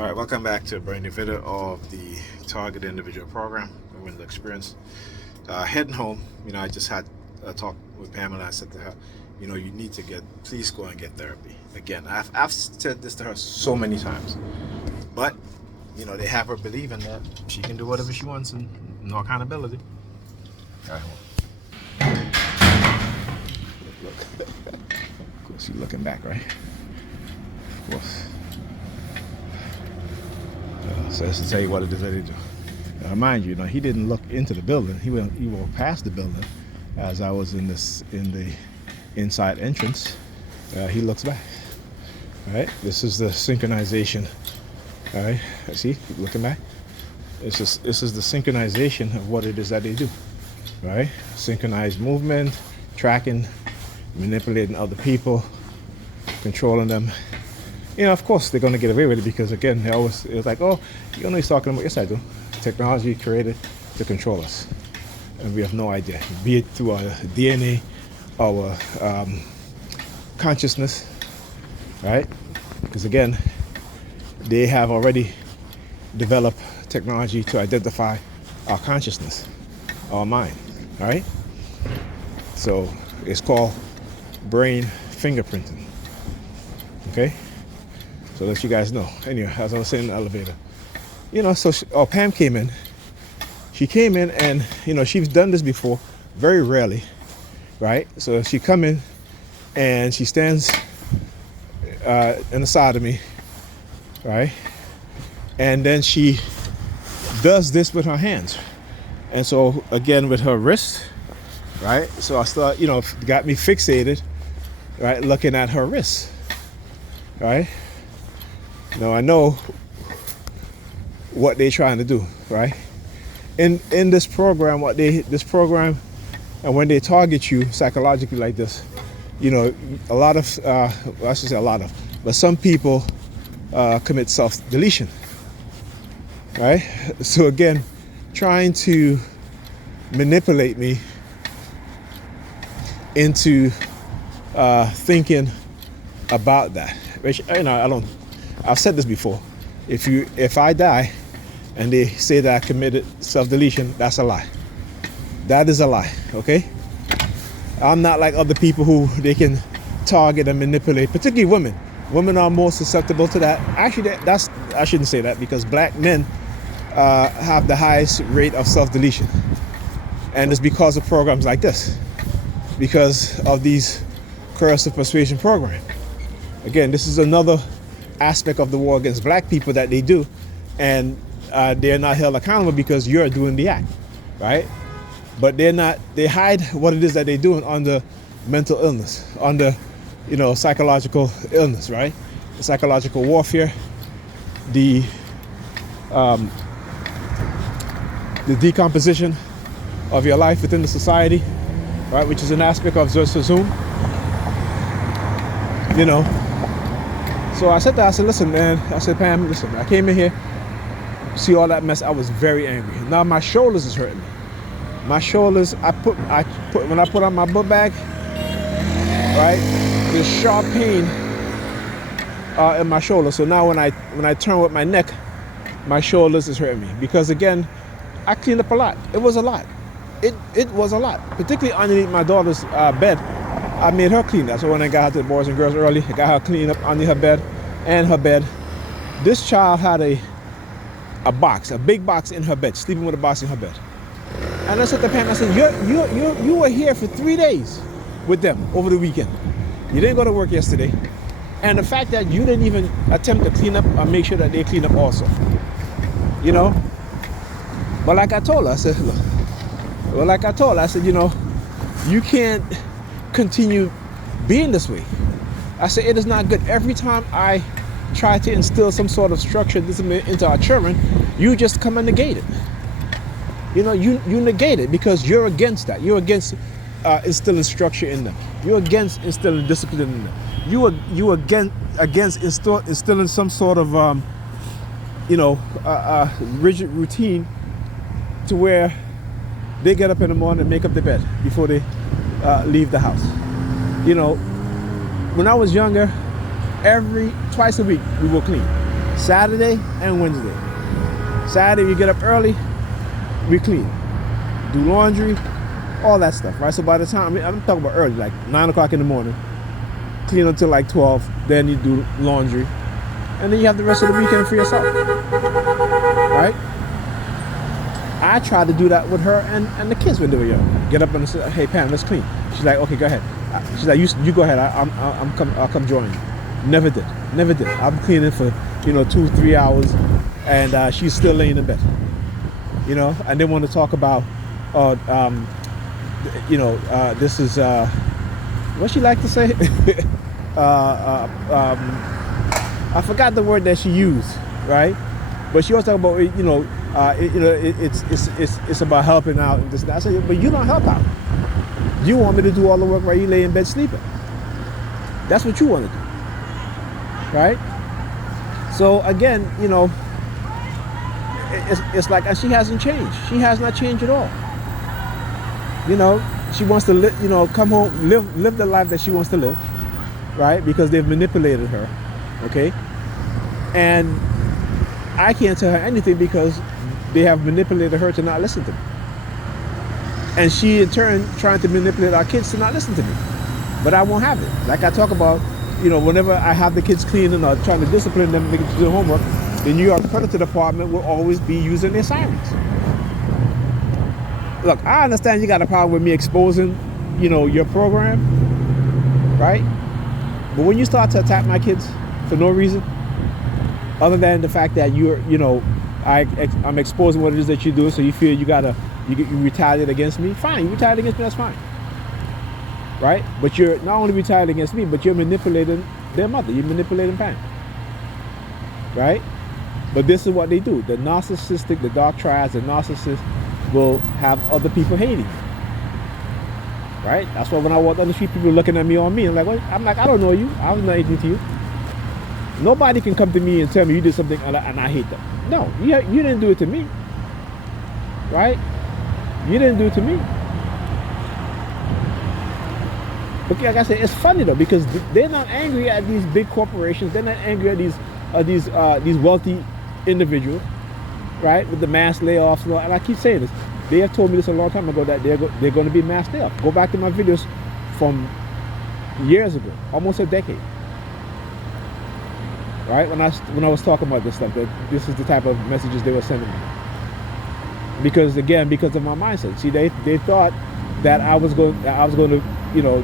All right, welcome back to a brand new video of the Target Individual Program, Women's Experience. Heading home, I just had a talk with Pamela. I said to her, you need to please go and get therapy. Again, I've said this to her so many times, but, they have her believing that she can do whatever she wants and no accountability. All right, look. Of course, you're looking back, right? Of course. So that's to tell you what it is that they do. Mind you, he didn't look into the building. He walked past the building as I was in the inside entrance. He looks back. All right, this is the synchronization. All right, see, keep looking back. This is the synchronization of what it is that they do. All right, synchronized movement, tracking, manipulating other people, controlling them. Of course they're going to get away with it because, again, it's like, oh, you know he's talking about. Yes, I do. Technology created to control us, and we have no idea. Be it through our DNA, our consciousness, right? Because, again, they have already developed technology to identify our consciousness, our mind, all right? So it's called brain fingerprinting, okay? So let you guys know. Anyway, as I was saying in the elevator, so Pam came in. She came in and, she's done this before, very rarely, right? So she come in and she stands in the side of me, right? And then she does this with her hands. And so, again, with her wrist, right? So I start, got me fixated, right? Looking at her wrist, right? Now I know what they're trying to do, right? In this program, and when they target you psychologically like this, a lot of, I should say a lot of, but some people commit self-deletion, right? So again, trying to manipulate me into thinking about that, which, I don't. I've said this before. If I die and they say that I committed self-deletion, that's a lie. That is a lie, okay? I'm not like other people who they can target and manipulate, particularly women. Women are more susceptible to that. Actually, I shouldn't say that because black men have the highest rate of self-deletion. And it's because of programs like this. Because of these coercive persuasion programs. Again, this is another aspect of the war against black people that they do, and they're not held accountable because you're doing the act, right? But they hide what it is that they're doing under mental illness, under psychological illness, right? The psychological warfare, the decomposition of your life within the society, right, which is an aspect of Zoom. So I said, listen, man. I said, Pam, listen, I came in here, see all that mess. I was very angry. Now my shoulders is hurting me. My shoulders, when I put on my book bag, right, there's sharp pain in my shoulder. So now when I turn with my neck, my shoulders is hurting me because, again, I cleaned up a lot. It was a lot. It was a lot, particularly underneath my daughter's bed. I made her clean that. So when I got her to the boys and girls early, I got her cleaned up under her bed and her bed. This child had a big box in her bed, sleeping with a box in her bed. And I said to Pam, I said, you were here for 3 days with them over the weekend. You didn't go to work yesterday. And the fact that you didn't even attempt to clean up or make sure that they clean up also. But like I told her, I said, you can't continue being this way. I said, it is not good. Every time I try to instill some sort of structure discipline into our children, you just come and negate it. You negate it because you're against that. You're against instilling structure in them. You're against instilling discipline in them. You against instilling some sort of rigid routine to where they get up in the morning and make up their bed before they leave the house. When I was younger, twice a week we will clean. Saturday and Wednesday. Saturday, you get up early, we clean. Do laundry, all that stuff, right? So by the time, I'm talking about early, like 9 o'clock in the morning, clean until like 12, then you do laundry, and then you have the rest of the weekend for yourself, right? I tried to do that with her and the kids when they were young. Get up and say, hey Pam, let's clean. She's like, okay, go ahead. She's like, you go ahead. I'll come join you. Never did. I'm cleaning for 2-3 hours, and she's still laying in bed. And they want to talk about, this is what she like to say. I forgot the word that she used, right? But she was talking about it's about helping out and this and that. I said, but you don't help out. You want me to do all the work while you lay in bed sleeping. That's what you want to do, right? So again, it's like, and she hasn't changed. She has not changed at all. She wants to come home, live the life that she wants to live, right? Because they've manipulated her, okay? And I can't tell her anything because they have manipulated her to not listen to me. And she, in turn, trying to manipulate our kids to not listen to me. But I won't have it. Like I talk about, whenever I have the kids cleaning or trying to discipline them, make them do their homework, the New York Predator Department will always be using their sirens. Look, I understand you got a problem with me exposing, your program, right? But when you start to attack my kids for no reason, other than the fact that I'm exposing what it is that you do, so you feel you retaliate against me, fine, you retaliate against me, that's fine. Right? But you're not only retaliating against me, but you're manipulating their mother, you're manipulating Pam. Right? But this is what they do. The narcissistic, the dark triads, the narcissists will have other people hating you. Right? That's why when I walk down the street, people are looking at me on me. I'm like, I don't know you. I don't know anything to you. Nobody can come to me and tell me you did something and I hate them. No, you didn't do it to me. Right? You didn't do it to me. But like I said, it's funny though, because they're not angry at these big corporations. They're not angry at these wealthy individuals, right? With the mass layoffs and all. And I keep saying this. They have told me this a long time ago that they're going to be mass layoffs. Go back to my videos from years ago, almost a decade. Right? When I was talking about this stuff, that this is the type of messages they were sending me. Because of my mindset. See, they thought that I was going to,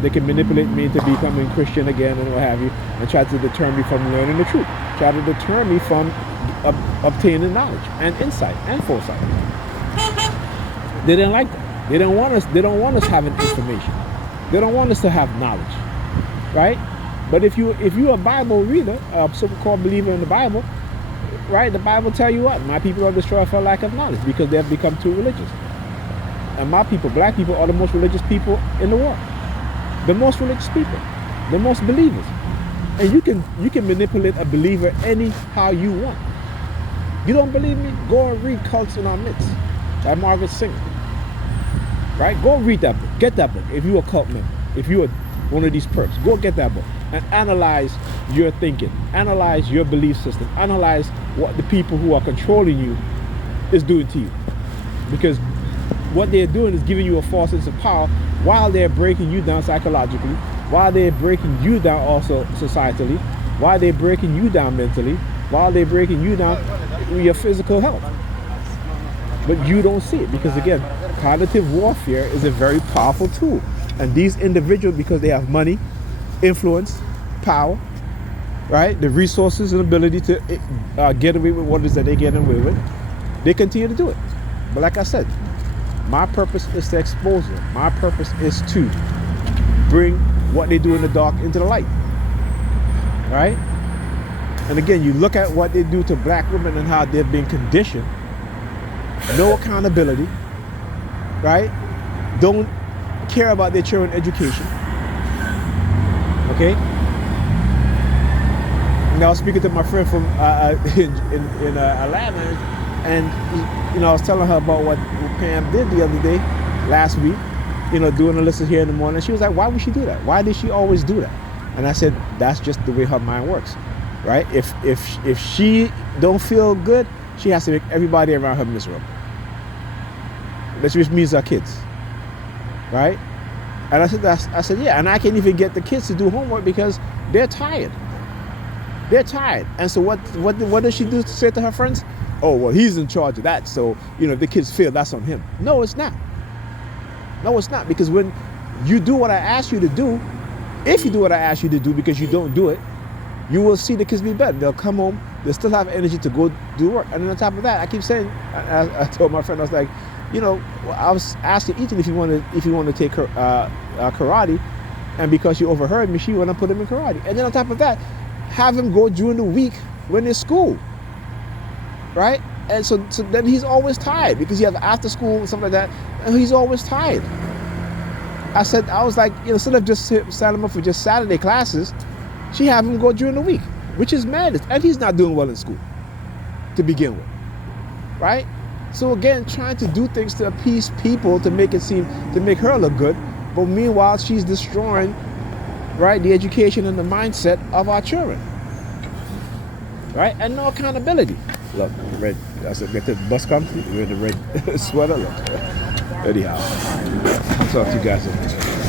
they can manipulate me into becoming Christian again and what have you, and try to deter me from learning the truth. Try to deter me from obtaining knowledge and insight and foresight. They didn't like that. They don't want us having information. They don't want us to have knowledge, right? But if you're a Bible reader, a so-called believer in the Bible, right? The Bible tell you what? My people are destroyed for lack of knowledge because they have become too religious. And my people, black people, are the most religious people in the world. The most religious people, the most believers. And you can manipulate a believer anyhow you want. You don't believe me? Go and read Cults in Our Midst by Margaret Singer. Right? Go read that book. Get that book. If you're a cult member, if you're one of these perps, go get that book and analyze your thinking, analyze your belief system, analyze what the people who are controlling you is doing to you. Because what they're doing is giving you a false sense of power while they're breaking you down psychologically, while they're breaking you down also societally, while they're breaking you down mentally, while they're breaking you down your physical health. But you don't see it because, again, cognitive warfare is a very powerful tool. And these individuals, because they have money, influence, power, right, the resources and ability to get away with what it is that they get away with, they continue to do it. But like I said, my purpose is to expose them. My purpose is to bring what they do in the dark into the light, right? And again, you look at what they do to black women and how they've been conditioned. No accountability, right? Don't care about their children's education, okay? And I was speaking to my friend from in Atlanta, and I was telling her about what Pam did the other day, last week, doing a listen here in the morning. She was like, why would she do that? Why did she always do that? And I said, that's just the way her mind works. right? If she don't feel good, she has to make everybody around her miserable. Which means our kids, right? And I said, yeah, and I can't even get the kids to do homework because they're tired. They're tired. And so what does she do to say to her friends? Oh, well, he's in charge of that. So, if the kids fail, that's on him. No, it's not. No, it's not. Because when you do what I ask you to do, if you do what I ask you to do because you don't do it, you will see the kids be better. They'll come home, they'll still have energy to go do work. And then on top of that, I keep saying, I told my friend, I was like, I was asking Ethan if he wanted to take her karate, and because she overheard me, she went and put him in karate. And then on top of that, have him go during the week when there's school, right? And so then he's always tired because he has after school and stuff like that, and he's always tired. I was like, instead of just signing him up for just Saturday classes, she have him go during the week, which is madness. And he's not doing well in school to begin with, right? So again, trying to do things to appease people to make her look good, but meanwhile she's destroying, right, the education and the mindset of our children, right? And no accountability. Look, red. I said, get the bus comes. You're in the red sweater. Look. Anyhow, I'll talk to you guys later.